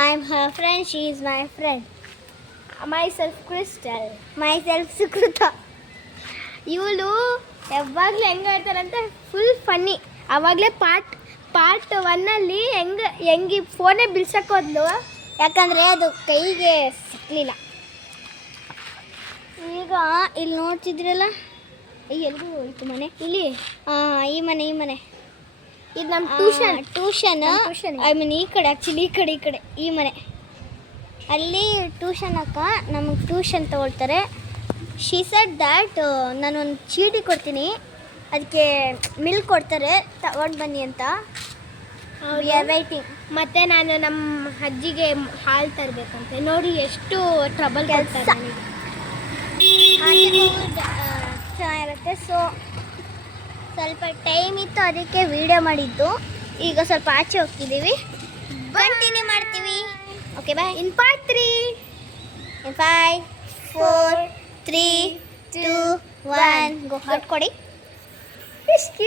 I'm her friend. She is my friend. myself Crystal. Myself Sukrutha. ಇವಳು ಯಾವಾಗಲೂ ಹೆಂಗೆ ಹೇಳ್ತಾರಂತೆ ಫುಲ್ ಫನ್ನಿ. ಆವಾಗಲೇ ಪಾರ್ಟ್ 1 ಹೆಂಗೆ ಫೋನೇ ಬಿಲ್ಸಕ್ಕೋದ್ಲು, ಯಾಕಂದರೆ ಅದು ಕೈಗೆ ಸಿಕ್ಕಲಿಲ್ಲ. ಈಗ ಇಲ್ಲಿ ನೋಡ್ತಿದ್ರಲ್ಲ, ಎಲ್ಗೂ ಹೋಯ್ತು ಮನೆ. ಇಲ್ಲಿ ಈ ಮನೆ ಇದು ನಮ್ಮ ಟ್ಯೂಷನ್. ಐ ಮೀನ್ ಈ ಕಡೆ, ಆ್ಯಕ್ಚುಲಿ ಈ ಕಡೆ ಈ ಮನೆ. ಅಲ್ಲಿ ಟ್ಯೂಷನ್ ಅಕ್ಕ ನಮಗೆ ಟ್ಯೂಷನ್ ತೊಗೊಳ್ತಾರೆ. ಶಿ ಸೆಡ್ ದ್ಯಾಟ್ ನಾನೊಂದು ಚೀಟಿ ಕೊಡ್ತೀನಿ, ಅದಕ್ಕೆ ಮಿಲ್ಕ್ ಕೊಡ್ತಾರೆ, ತಗೊಂಡು ಬನ್ನಿ ಅಂತ. We are waiting. ಮತ್ತು ನಾನು ನಮ್ಮ ಅಜ್ಜಿಗೆ ಹಾಲು ತರಬೇಕಂತೆ. ನೋಡಿ ಎಷ್ಟು ಟ್ರಬಲ್ ಕೆಲ್ಸ. ಚೆನ್ನಾಗಿರುತ್ತೆ. ಸೊ ಸ್ವಲ್ಪ ಟೈಮ್ ಇತ್ತು, ಅದಕ್ಕೆ ವಿಡಿಯೋ ಮಾಡಿದ್ದು. ಈಗ ಸ್ವಲ್ಪ ಆಚೆ ಹೋಗ್ತಿದ್ದೀವಿ, ಕಂಟಿನ್ಯೂ ಮಾಡ್ತೀವಿ. Okay bye. In part 3 in 5 4 3 2 1 go. ಹೊಟ್ಕೊಡಿ.